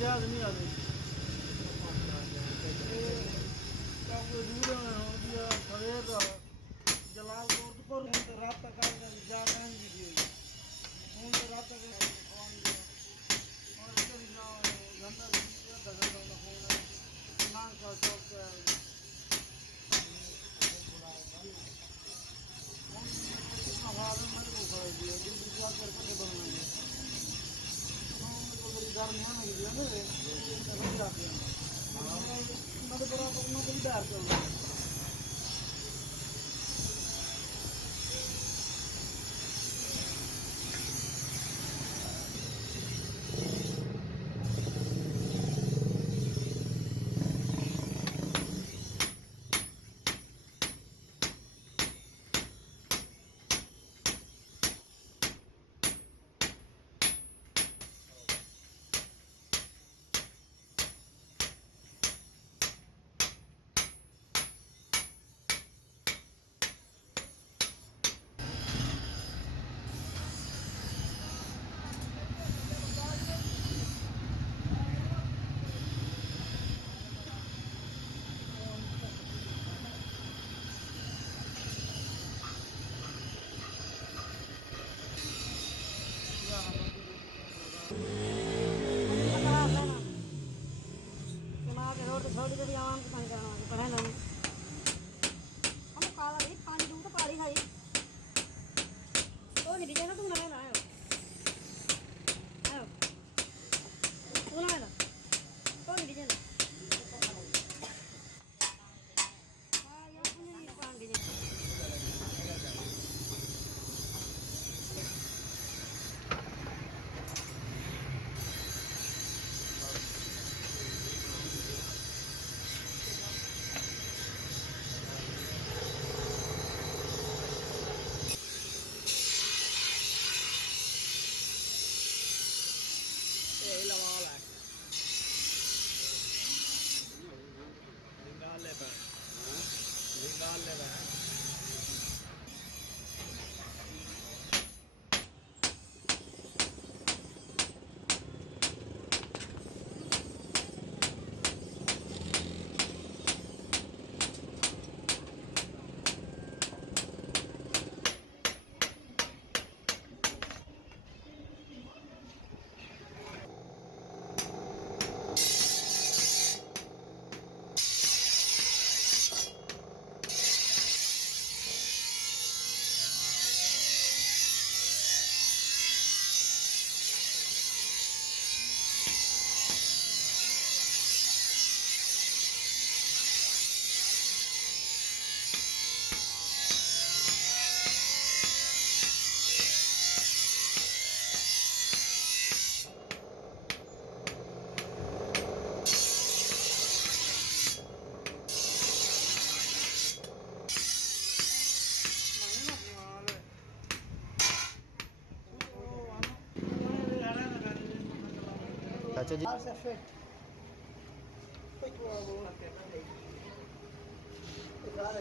ਯਾਦ ਨਹੀਂ ਆਦੇ ਤਾਂ ਕੋਈ ਦੂਰ ਹੁੰਦੀ ਆ ਸਵੇਰ ਦਾ ਜਲਾਲਪੁਰ ਤੋਂ ਹੁਣ ਤੇ ਰਾਤ ਤੱਕ ਆ ਜਾ ਕਾਂ ਵੀ ਦੀ ਹੁਣ ਤੇ ਰਾਤ ਤੱਕ ਖਾਣੀ और इधर ना गंदा दगड़ वाला होना नान का चौक हवाले में को कर दिया दूसरा करके बनाएंगे हम को बड़ी दरमियान है ना रे जाते हैं मतलब बड़ा अपना को डर के छोटी छोटी आवाम को करना पढ़े ना हम काला भी पानी दूध तो पारी खाई तो नहीं बीजे ना तुम ना ना आयो तू ना ना तो नहीं बीजे ना हाँ यार तूने नहीं पान बीजे चाचा जी perfetto. Poi tu